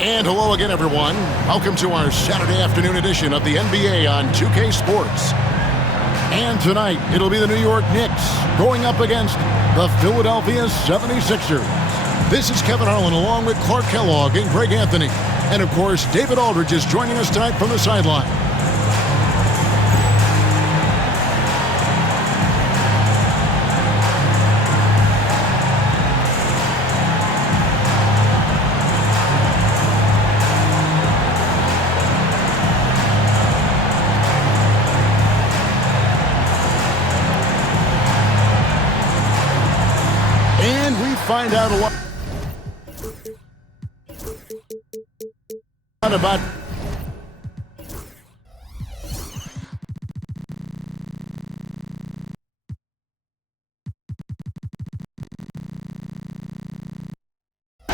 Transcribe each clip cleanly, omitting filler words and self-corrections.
And hello again, everyone. Welcome to our Saturday afternoon edition of the NBA on 2K Sports. And tonight, it'll be the New York Knicks going up against the Philadelphia 76ers. This is Kevin Harlan along with Clark Kellogg and Greg Anthony. And of course, David Aldridge is joining us tonight from the sideline. Find out a lot about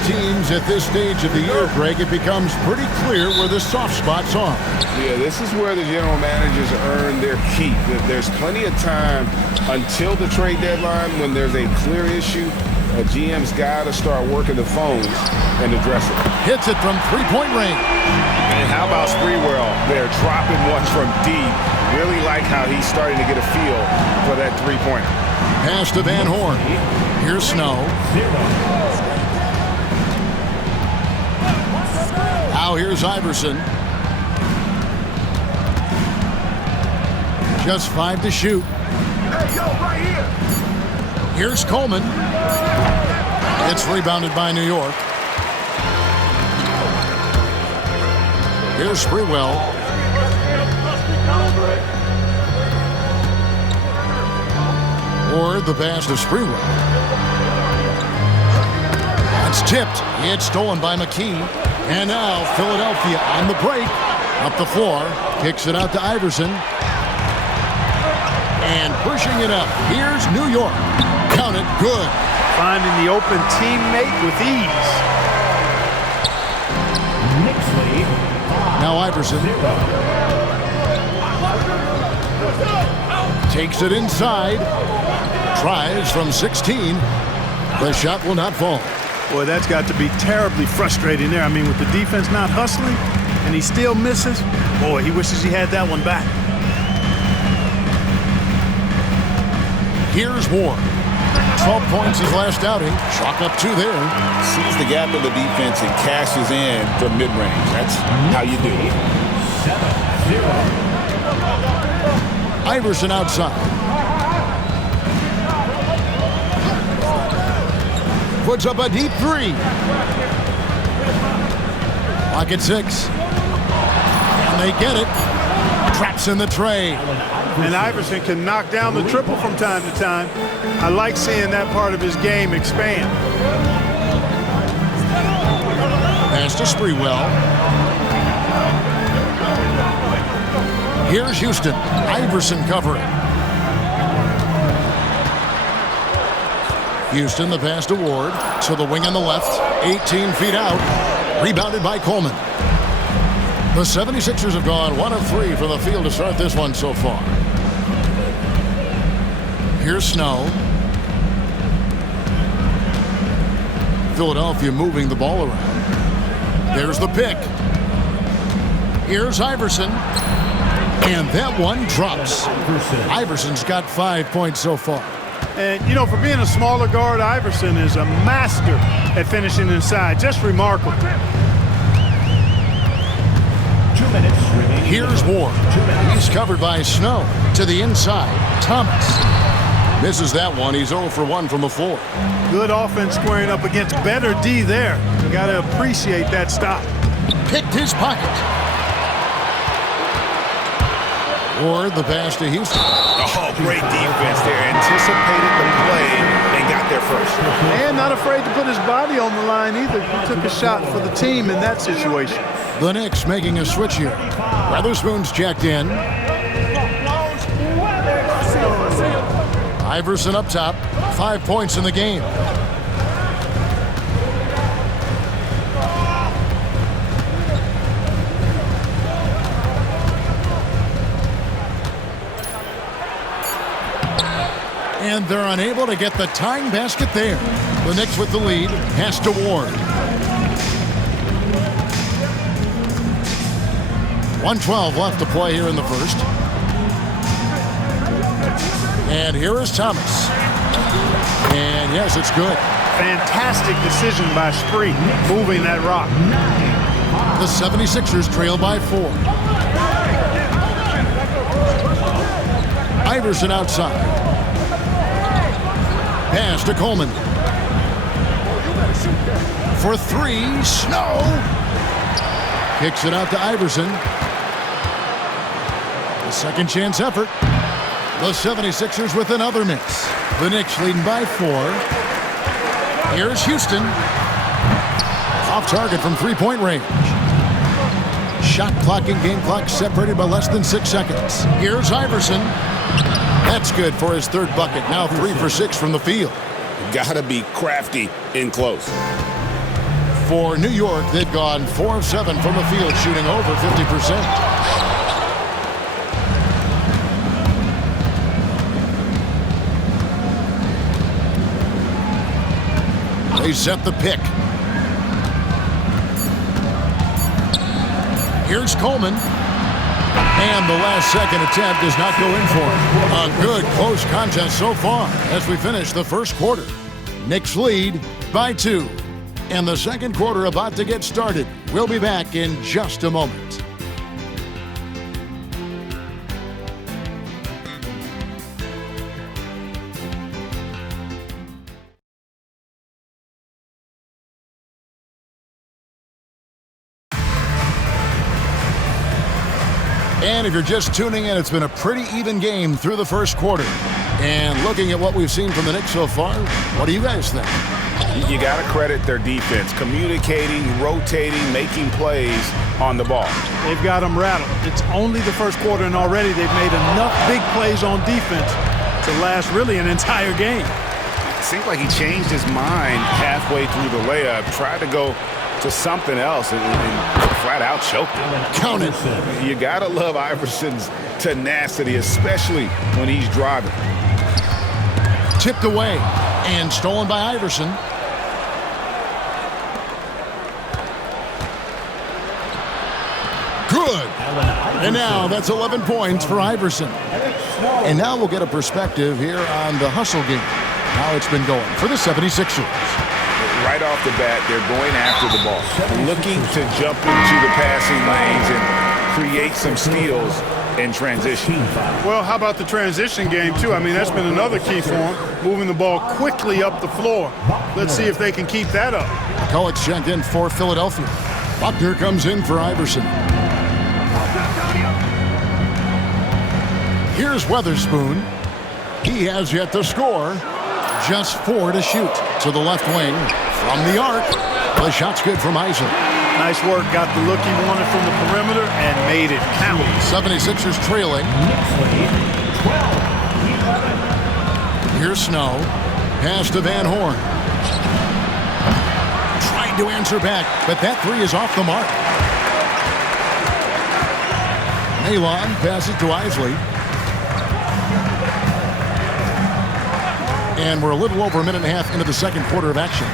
teams at this stage of the year, Greg. It becomes pretty clear where the soft spots are. Yeah, this is where the general managers earn their keep. There's plenty of time until the trade deadline when there's a clear issue. A GM's got to start working the phones and address it. Hits it from three-point range. And how about Sprewell? They're dropping ones from deep. Really like how he's starting to get a feel for that three-pointer. Pass to Van Horn. Here's Snow. Now here's Iverson. Just 5 to shoot. Hey, yo, right here. Here's Coleman. It's rebounded by New York. Here's Sprewell. Or the pass to Sprewell. That's tipped. It's stolen by McKee. And now Philadelphia on the break. Up the floor. Kicks it out to Iverson. And pushing it up. Here's New York. Count it. Good. Finding the open teammate with ease. Now Iverson takes it inside. Tries from 16. The shot will not fall. Boy, that's got to be terribly frustrating there. I mean, with the defense not hustling and he still misses, boy, he wishes he had that one back. Here's Ward. 12 points his last outing. Chalk up 2 there. Sees the gap in the defense and cashes in from mid-range. That's how you do it. 7-0. Iverson outside. Puts up a deep 3. Clock at 6. And they get it. Traps in the tray. And Iverson can knock down the triple from time to time. I like seeing that part of his game expand. Pass to Sprewell. Here's Houston. Iverson covering. Houston, the pass to Ward. To the wing on the left. 18 feet out. Rebounded by Coleman. The 76ers have gone 1 of 3 from the field to start this one so far. Here's Snow. Philadelphia moving the ball around. There's the pick. Here's Iverson. And that one drops. Iverson's got 5 points so far. And, you know, for being a smaller guard, Iverson is a master at finishing inside. Just remarkable. 2 minutes remaining. Here's Ward. He's covered by Snow. To the inside. Thomas. Misses that one. He's 0 for 1 from the floor. Good offense squaring up against better D there. You got to appreciate that stop. Picked his pocket. Or the pass to Houston. Oh, great defense there. Anticipated the play and got there first. And not afraid to put his body on the line either. He took a shot for the team in that situation. The Knicks making a switch here. Weatherspoon's checked in. Iverson up top. 5 points in the game. And they're unable to get the tying basket there. The Knicks with the lead. Pass to Ward. 1:12 left to play here in the first. And here is Thomas. And yes, it's good. Fantastic decision by Spree, moving that rock. The 76ers trail by 4. Iverson outside. Pass to Coleman. For 3, Snow. Kicks it out to Iverson. The second chance effort. The 76ers with another miss. The Knicks leading by 4. Here's Houston. Off target from three-point range. Shot clock and game clock separated by less than 6 seconds. Here's Iverson. That's good for his third bucket. Now 3 for 6 from the field. Gotta be crafty in close. For New York, they've gone 4 of 7 from the field, shooting over 50%. They set the pick. Here's Coleman. And the last second attempt does not go in for him. A good close contest so far as we finish the first quarter. Knicks lead by 2. And the second quarter about to get started. We'll be back in just a moment. And if you're just tuning in, it's been a pretty even game through the first quarter. And looking at what we've seen from the Knicks so far, what do you guys think? You got to credit their defense, communicating, rotating, making plays on the ball. They've got them rattled. It's only the first quarter, and already they've made enough big plays on defense to last really an entire game. It seemed like he changed his mind halfway through the layup, tried to go to something else, and flat out choked him. Count it. You got to love Iverson's tenacity, especially when he's driving. Tipped away and stolen by Iverson. Good. And now that's 11 points for Iverson. And now we'll get a perspective here on the hustle game. How it's been going for the 76ers. Right off the bat, they're going after the ball, looking to jump into the passing lanes and create some steals in transition. Well, how about the transition game, too? I mean, that's been another key for them, moving the ball quickly up the floor. Let's see if they can keep that up. McCulloch's checked in for Philadelphia. Buckner comes in for Iverson. Here's Weatherspoon. He has yet to score. Just 4 to shoot. To the left wing from the arc. The shot's good from Isaac. Nice work. Got the look he wanted from the perimeter and made it count. 76ers trailing. Here's Snow. Pass to Van Horn. Trying to answer back, but that 3 is off the mark. Malon passes to Isley. And we're a little over a minute and a half into the second quarter of action.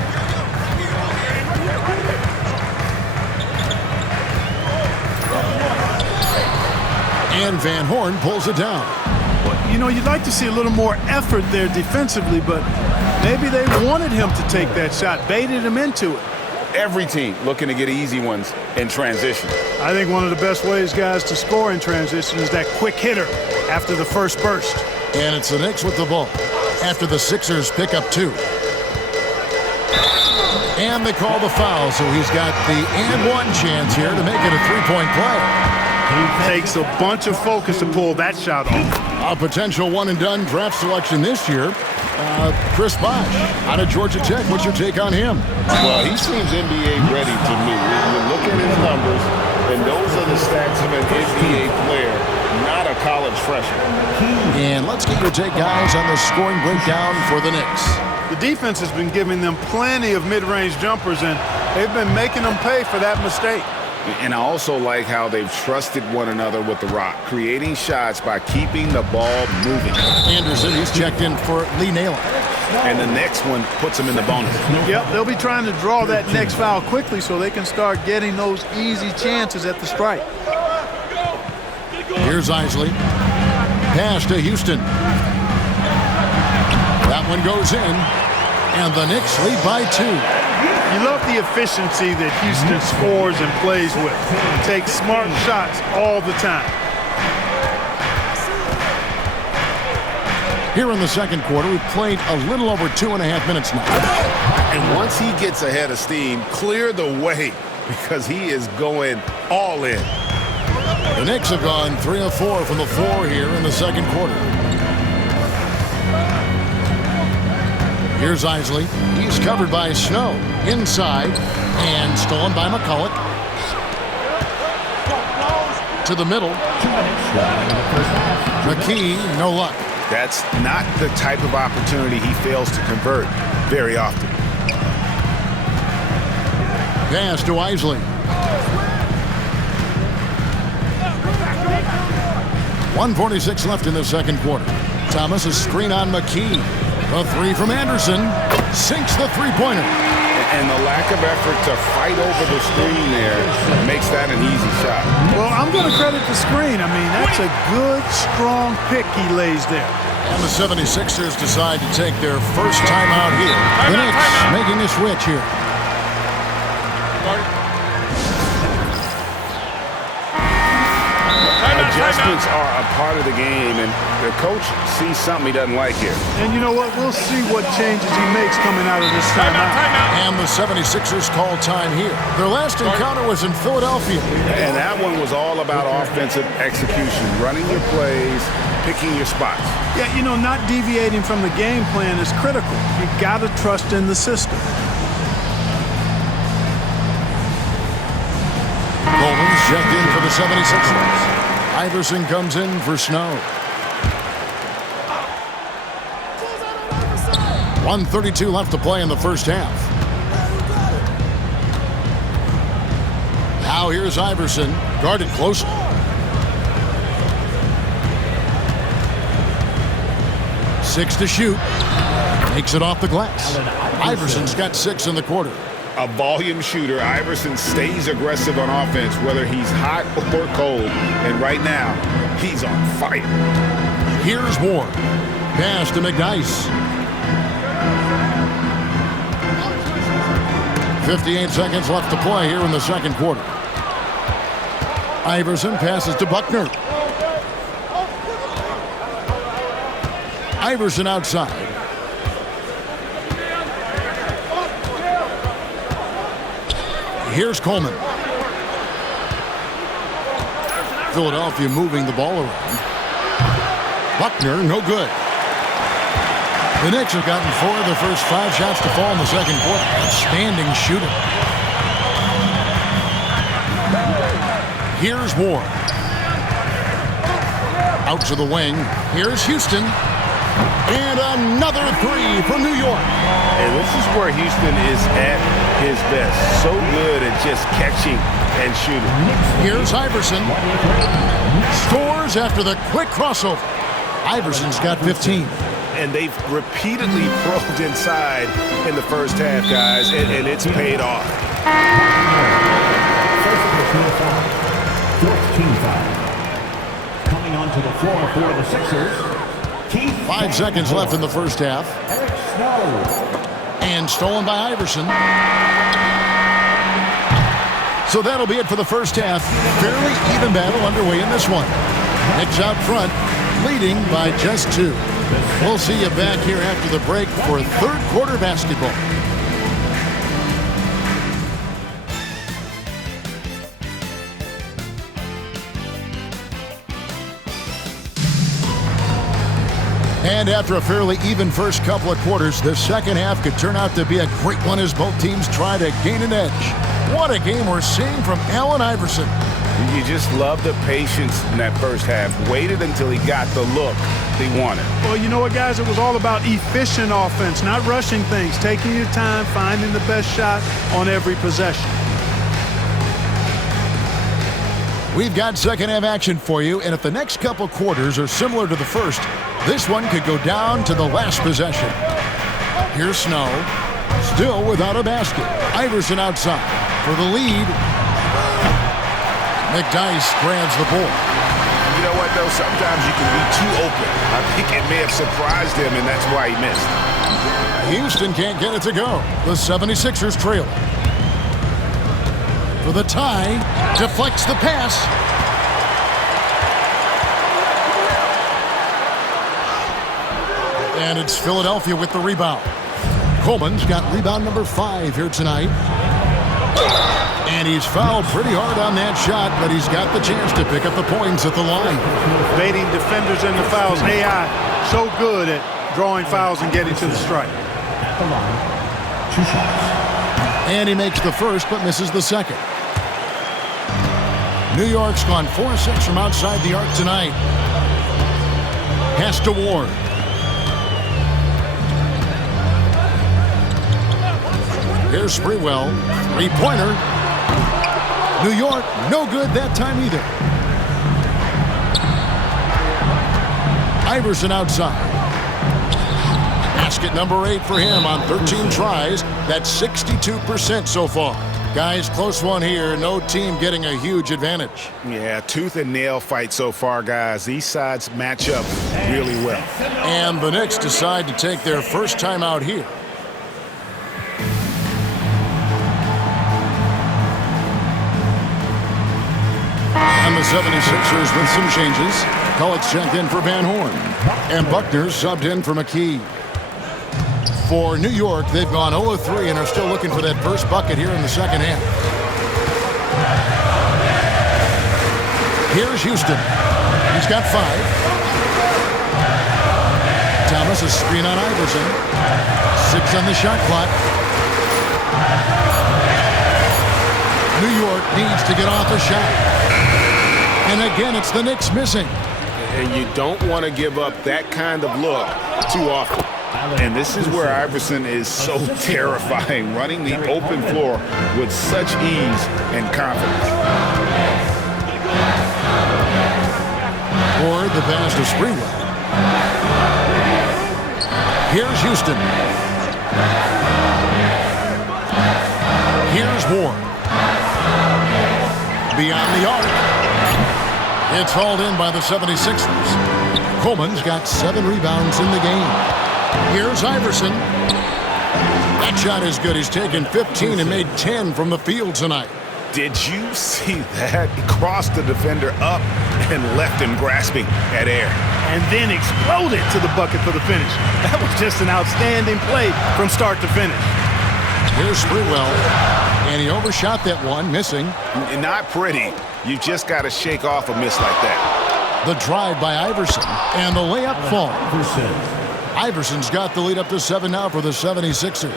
And Van Horn pulls it down. You know, you'd like to see a little more effort there defensively, but maybe they wanted him to take that shot, baited him into it. Every team looking to get easy ones in transition. I think one of the best ways, guys, to score in transition is that quick hitter after the first burst. And it's the Knicks with the ball after the Sixers pick up 2. And they call the foul, so he's got the and one chance here to make it a 3-point play. Takes a bunch of focus to pull that shot off. A potential one-and-done draft selection this year. Chris Bosh out of Georgia Tech. What's your take on him? Well, he seems NBA ready to me. You look at his numbers, and those are the stats of an NBA player, not a college freshman. And let's get your take, guys, on the scoring breakdown for the Knicks. The defense has been giving them plenty of mid-range jumpers, and they've been making them pay for that mistake. And I also like how they've trusted one another with the rock, creating shots by keeping the ball moving. Anderson, he's checked in for Lee Naylor. And the next one puts him in the bonus. Yep, they'll be trying to draw that next foul quickly so they can start getting those easy chances at the strike. Here's Isley. Pass to Houston. That one goes in, and the Knicks lead by 2. You love the efficiency that Houston scores and plays with. Takes smart shots all the time. Here in the second quarter, we've played a little over 2.5 minutes now. And once he gets ahead of steam, clear the way because he is going all in. The Knicks have gone 3 of 4 from the floor here in the second quarter. Here's Isley. He's covered by Snow. Inside and stolen by McCulloch. To the middle. McKee, no luck. That's not the type of opportunity he fails to convert very often. Pass to Isley. 1:46 left in the second quarter. Thomas a screen on McKee. A 3 from Anderson. Sinks the three-pointer. And the lack of effort to fight over the screen there makes that an easy shot. Well, I'm going to credit the screen. I mean, that's a good, strong pick he lays there. And the 76ers decide to take their first time out here. The Knicks making a switch here. Adjustments are a part of the game, and the coach sees something he doesn't like here. And you know what? We'll see what changes he makes coming out of this timeout. And the 76ers call time here. Their last encounter was in Philadelphia. And that one was all about offensive execution, running your plays, picking your spots. Yeah, you know, not deviating from the game plan is critical. You got to trust in the system. Coleman's checked in for the 76ers. Iverson comes in for Snow. 1:32 left to play in the first half. Now here's Iverson, guarded closely. Six to shoot. Takes it off the glass. Iverson's got 6 in the quarter. A volume shooter, Iverson stays aggressive on offense, whether he's hot or cold. And right now, he's on fire. Here's Ward. Pass to McNice. 58 seconds left to play here in the second quarter. Iverson passes to Buckner. Iverson outside. Here's Coleman. Philadelphia moving the ball around. Buckner, no good. The Knicks have gotten 4 of the first 5 shots to fall in the second quarter. Outstanding shooting. Here's Ward. Out to the wing. Here's Houston. And another 3 for New York. And this is where Houston is at his best. So good at just catching and shooting. Here's Iverson. Scores after the quick crossover. Iverson's got 15. And they've repeatedly probed inside in the first half, guys, and it's paid off. Coming onto the floor for the Sixers, 5 seconds left in the first half. And stolen by Iverson. So that'll be it for the first half. Fairly even battle underway in this one. Knicks out front, leading by just 2. We'll see you back here after the break for third quarter basketball. And after a fairly even first couple of quarters, the second half could turn out to be a great one as both teams try to gain an edge. What a game we're seeing from Allen Iverson. You just love the patience in that first half. Waited until he got the look he wanted. Well, you know what, guys? It was all about efficient offense, not rushing things, taking your time, finding the best shot on every possession. We've got second half action for you, and if the next couple quarters are similar to the first, this one could go down to the last possession. Here's Snow, still without a basket. Iverson outside for the lead. McDice grabs the ball. You what, though? Sometimes you can be too open. I think it may have surprised him, and that's why he missed. Houston can't get it to go. The 76ers trail. For the tie, deflects the pass. And it's Philadelphia with the rebound. Coleman's got rebound number 5 here tonight. And he's fouled pretty hard on that shot, but he's got the chance to pick up the points at the line. Baiting defenders into fouls. AI so good at drawing fouls and getting to the strike. At the line, 2 shots. And he makes the first, but misses the second. New York's gone 4-6 from outside the arc tonight. Pass to Ward. Here's Sprewell. 3-pointer. New York, no good that time either. Iverson outside. Basket number 8 for him on 13 tries. That's 62% so far. Guys, close one here. No team getting a huge advantage. Yeah, tooth and nail fight so far, guys. These sides match up really well. And the Knicks decide to take their first time out here. And the 76ers with some changes. Cullick's checked in for Van Horn. And Buckner's subbed in for McKee. For New York, they've gone 0-3 and are still looking for that first bucket here in the second half. Here's Houston. He's got 5. Thomas, a screen on Iverson. 6 on the shot clock. New York needs to get off a shot. And again, it's the Knicks missing. And you don't want to give up that kind of look too often. And this is where Iverson is so terrifying, running the open floor with such ease and confidence. Or the pass to Sprewell. Here's Houston. Here's Ward. Beyond the arc. It's hauled in by the 76ers. Coleman's got 7 rebounds in the game. Here's Iverson. That shot is good. He's taken 15 and made 10 from the field tonight. Did you see that? He crossed the defender up and left him grasping at air. And then exploded to the bucket for the finish. That was just an outstanding play from start to finish. Here's Sprewell. And he overshot that one, missing. Not pretty. You just got to shake off a miss like that. The drive by Iverson. And the layup falls. Iverson's got the lead up to 7 now for the 76ers.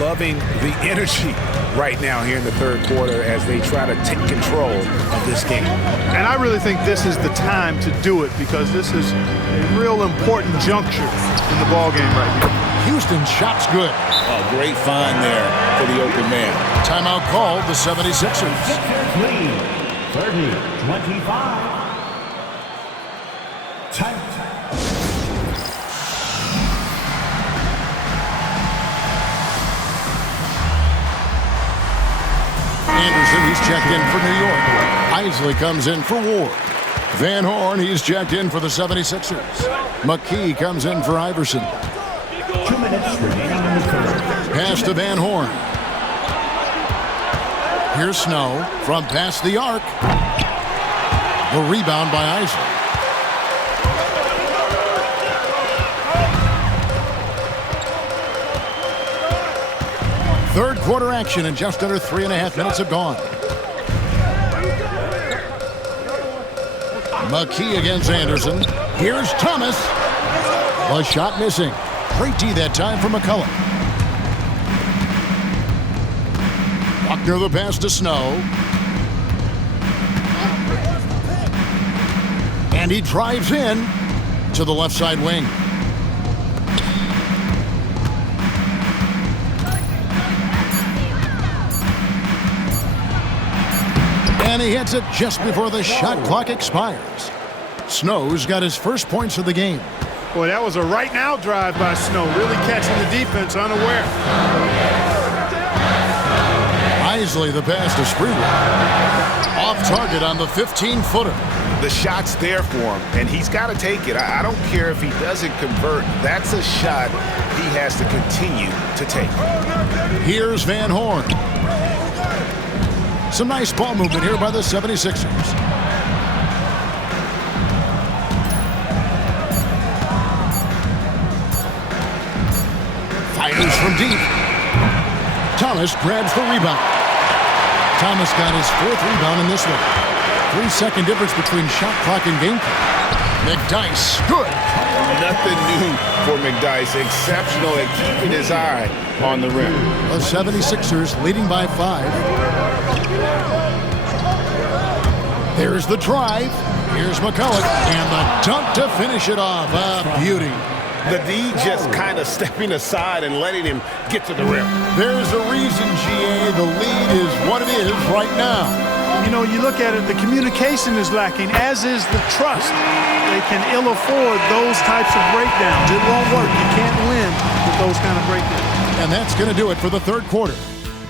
Loving the energy right now here in the third quarter as they try to take control of this game. And I really think this is the time to do it because this is a real important juncture in the ballgame right here. Houston shot's good. A great find there for the open man. Timeout called the 76ers. Lead, 30-25. Anderson, he's checked in for New York. Isley comes in for Ward. Van Horn, he's checked in for the 76ers. McKee comes in for Iverson. 2 minutes remaining in the third. Pass to Van Horn. Here's Snow from past the arc. The rebound by Isley. Third quarter action and just under 3.5 minutes have gone. McKee against Anderson. Here's Thomas. A shot missing. Great D that time for McCullough. Buckner the pass to Snow. And he drives in to the left side wing. And he hits it just before the shot clock expires. Snow's got his first points of the game. Boy, that was a right now drive by Snow, really catching the defense unaware. Isley the pass to Sprewell. Off Off target on the 15-footer. The shot's there for him, and he's got to take it. I don't care if he doesn't convert. That's a shot he has to continue to take. Here's Van Horn. Some nice ball movement here by the 76ers. Fires from deep. Thomas grabs the rebound. Thomas got his 4th rebound in this one. 3-second difference between shot clock and game clock. McDyess, good. Nothing new for McDyess. Exceptional at keeping his eye on the rim. The 76ers leading by 5. There's the drive. Here's McCulloch. And the dunk to finish it off. A beauty. The D just kind of stepping aside and letting him get to the rim. There's a reason, GA. The lead is what it is right now. You know, you look at it, the communication is lacking, as is the trust. They can ill afford those types of breakdowns. It won't work. You can't win with those kind of breakdowns. And that's going to do it for the third quarter.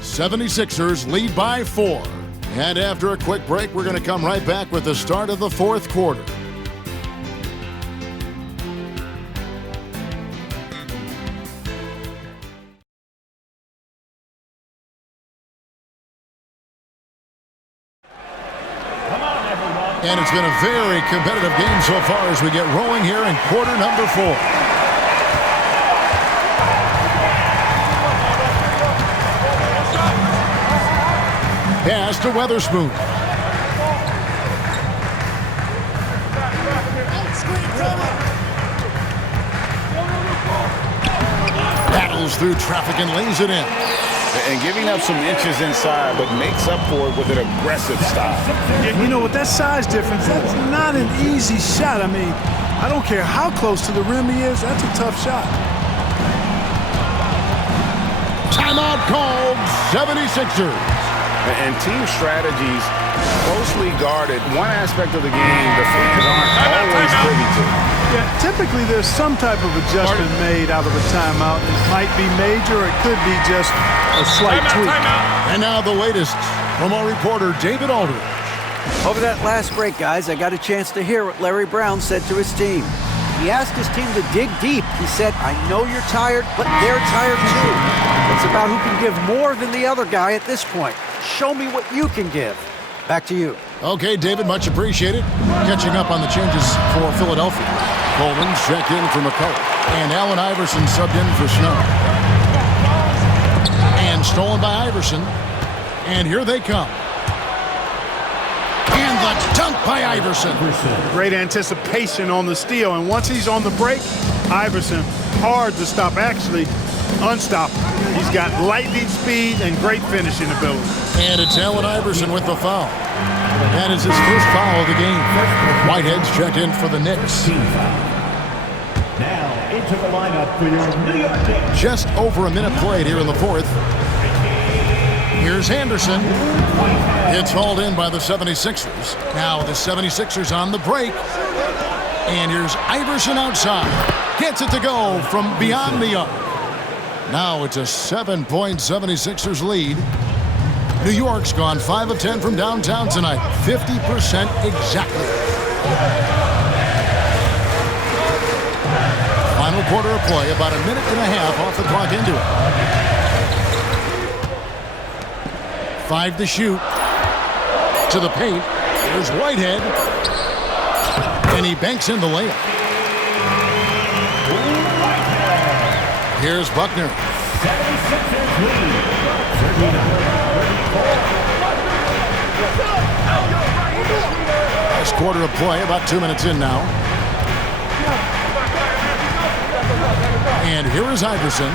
76ers lead by 4. And after a quick break, we're going to come right back with the start of the fourth quarter. And it's been a very competitive game so far as we get rolling here in quarter number 4. Pass to Weatherspoon. Battles through traffic and lays it in. And giving up some inches inside, but makes up for it with an aggressive style. You know, with that size difference, that's not an easy shot. I mean, I don't care how close to the rim he is, that's a tough shot. Timeout called, 76ers. And team strategies closely guarded. One aspect of the game the fans aren't always privy to. Yeah, typically there's some type of adjustment made out of a timeout. It might be major, it could be just a slight tweak. And now the latest from our reporter, David Aldridge. Over that last break, guys, I got a chance to hear what Larry Brown said to his team. He asked his team to dig deep. He said, I know you're tired, but they're tired too. It's about who can give more than the other guy at this point. Show me what you can give. Back to you. Okay, David, much appreciated. Catching up on the changes for Philadelphia. Coleman's checked in for McCulloch. And Allen Iverson subbed in for Snow. And stolen by Iverson. And here they come. And the dunk by Iverson. Great anticipation on the steal. And once he's on the break, Iverson, hard to stop, actually unstoppable. He's got lightning speed and great finishing ability. And it's Allen Iverson with the foul. That is his first foul of the game. Whitehead's checked in for the Knicks. Now into the lineup for your New York Knicks. Just over a minute played here in the fourth. Here's Henderson. It's hauled in by the 76ers. Now the 76ers on the break. And here's Iverson outside. Gets it to go from beyond the arc. Now it's a 7-point 76ers lead. New York's gone 5 of 10 from downtown tonight. 50% exactly. Final quarter of play, about a minute and a half off the clock into it. 5 to shoot. To the paint. Here's Whitehead. And he banks in the layup. Here's Buckner. 76ers lead. Last quarter of play, about 2 minutes in now. And here is Iverson.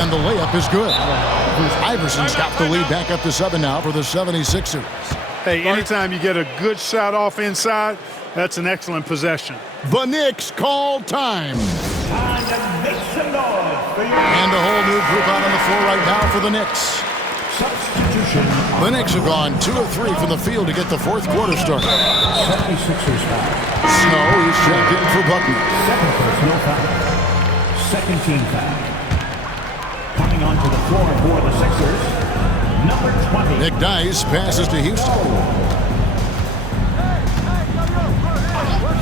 And the layup is good. Iverson's got the lead back up to 7 now for the 76ers. Hey, anytime you get a good shot off inside, that's an excellent possession. The Knicks call time. Time to make some noise for your And a whole new group out on the floor right now for the Knicks. substitution. The Knicks have gone 2 of 3 from the field to get the fourth quarter started. 76ers foul. Snow is checked in for Buckner. Second personal foul. Second team foul. Coming Coming onto the floor for the Sixers, number 20. McDyess passes to Houston.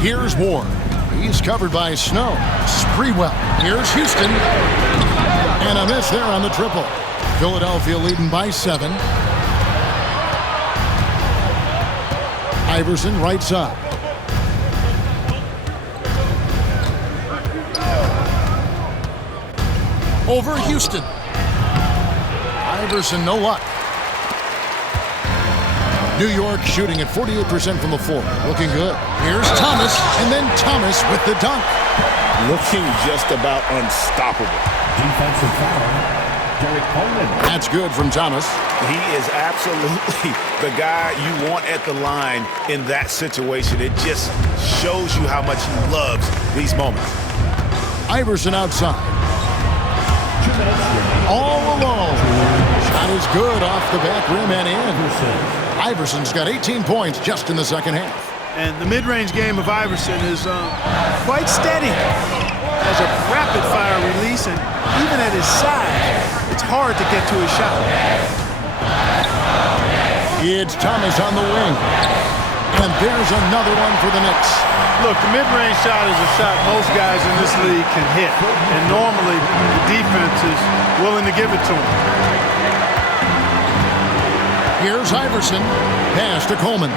Here's Ward. He's covered by Snow. Sprewell. Here's Houston. And a miss there on the triple. Philadelphia leading by 7. Iverson right side. Over Houston. Iverson, no luck. New York shooting at 48% from the floor. Looking good. Here's Thomas, and then Thomas with the dunk. Looking just about unstoppable. Defensive foul, Derek Coleman. That's good from Thomas. He is absolutely the guy you want at the line in that situation. It just shows you how much he loves these moments. Iverson outside. All alone. Shot is good off the back rim and in. Iverson's got 18 points just in the second half. And the mid-range game of Iverson is quite steady. Has a rapid-fire release, and even at his size, it's hard to get to his shot. It's Thomas on the wing. And there's another one for the Knicks. Look, the mid-range shot is a shot most guys in this league can hit. And normally, the defense is willing to give it to him. Here's Iverson. Pass to Coleman.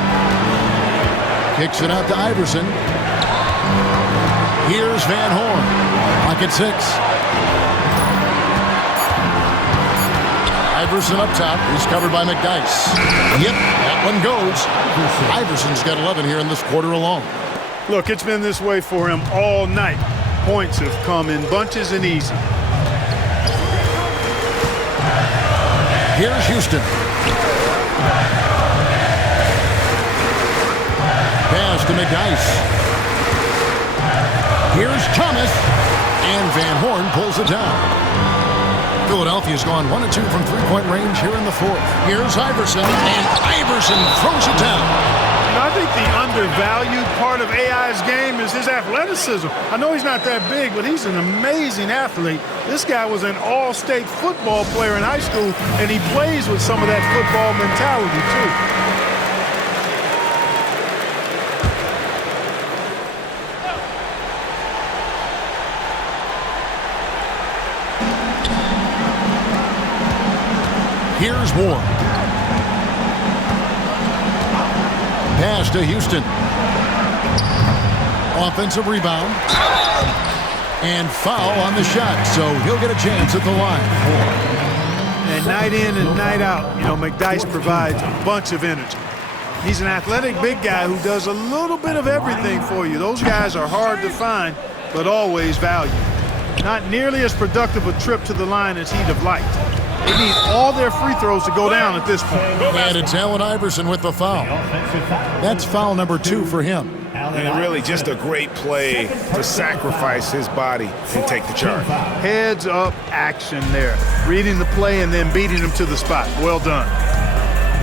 Kicks it out to Iverson. Here's Van Horn. Pocket 6. Iverson up top. He's covered by McDyess. Yep, that one goes. Iverson's got 11 here in this quarter alone. Look, it's been this way for him all night. Points have come in bunches and easy. Here's Houston. Pass to McDyess. Here's Thomas. And Van Horn pulls it down. Philadelphia's gone 1 of 2 from three-point range here in the fourth. Here's Iverson. And Iverson throws it down. I think the undervalued part of AI's game is his athleticism. I know he's not that big, but he's an amazing athlete. This guy was an all-state football player in high school, and he plays with some of that football mentality, too. Here's Ward. Pass to Houston. Offensive rebound. And foul on the shot, so he'll get a chance at the line. And night in and night out, you know, McDyess provides a bunch of energy. He's an athletic big guy who does a little bit of everything for you. Those guys are hard to find, but always valued. Not nearly as productive a trip to the line as he'd have liked. They need all their free throws to go down at this point. And it's Allen Iverson with the foul. That's foul number 2 for him. And really just a great play to sacrifice his body and take the charge. Heads up action there. Reading the play and then beating him to the spot. Well done.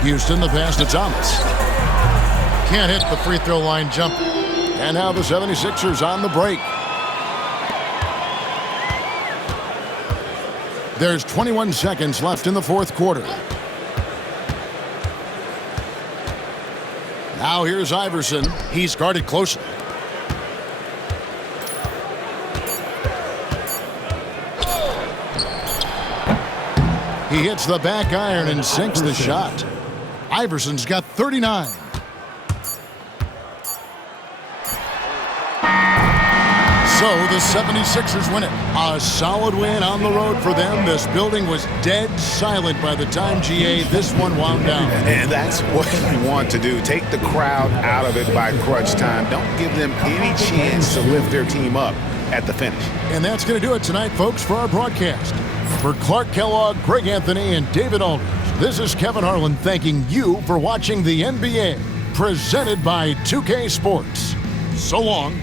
Houston, the pass to Thomas. Can't hit the free throw line jump. And now the 76ers on the break. There's 21 seconds left in the fourth quarter. Now here's Iverson. He's guarded closely. He hits the back iron and sinks the shot. Iverson's got 39. So the 76ers win it. A solid win on the road for them. This building was dead silent by the time, GA, this one wound down. And that's what you want to do. Take the crowd out of it by crunch time. Don't give them any chance to lift their team up at the finish. And that's going to do it tonight, folks, for our broadcast. For Clark Kellogg, Greg Anthony, and David Aldridge, this is Kevin Harlan thanking you for watching the NBA, presented by 2K Sports. So long.